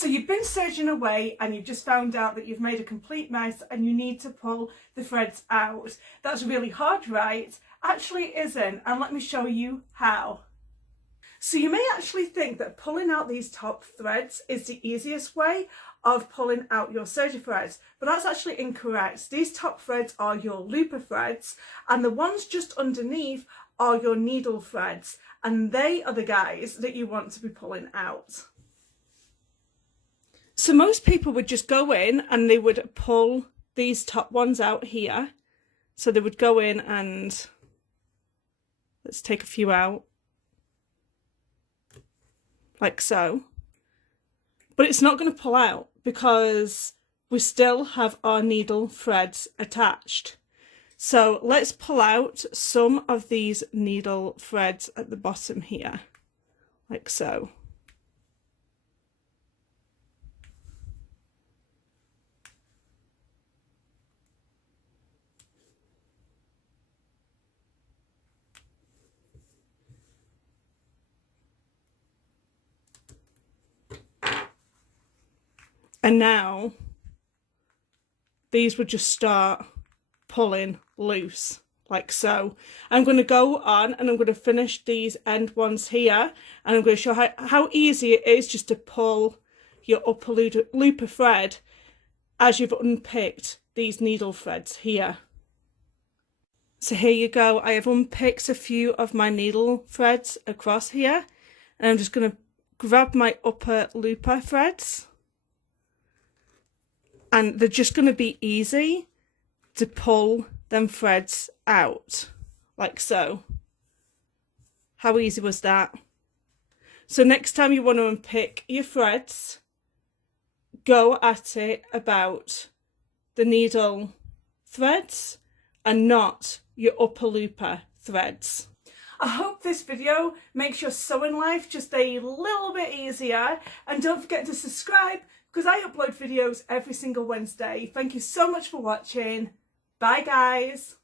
So you've been serging away and you've just found out that you've made a complete mess and you need to pull the threads out. That's really hard, right? Actually it isn't, and let me show you how. So you may actually think that pulling out these top threads is the easiest way of pulling out your serger threads, but that's actually incorrect. These top threads are your looper threads and the ones just underneath are your needle threads, and they are the guys that you want to be pulling out. So most people would just go in and they would pull these top ones out here. So they would go in and let's take a few out, like so. But it's not going to pull out because we still have our needle threads attached. So let's pull out some of these needle threads at the bottom here, like so. And now these would just start pulling loose, like so. I'm going to go on and I'm going to finish these end ones here, and I'm going to show how easy it is just to pull your upper looper thread as you've unpicked these needle threads here. So here you go, I have unpicked a few of my needle threads across here, and I'm just going to grab my upper looper threads. And they're just going to be easy to pull them threads out, like so. How easy was that? So next time you want to unpick your threads, go at it about the needle threads and not your upper looper threads. I hope this video makes your sewing life just a little bit easier, and don't forget to subscribe because I upload videos every single Wednesday. Thank you so much for watching. Bye guys.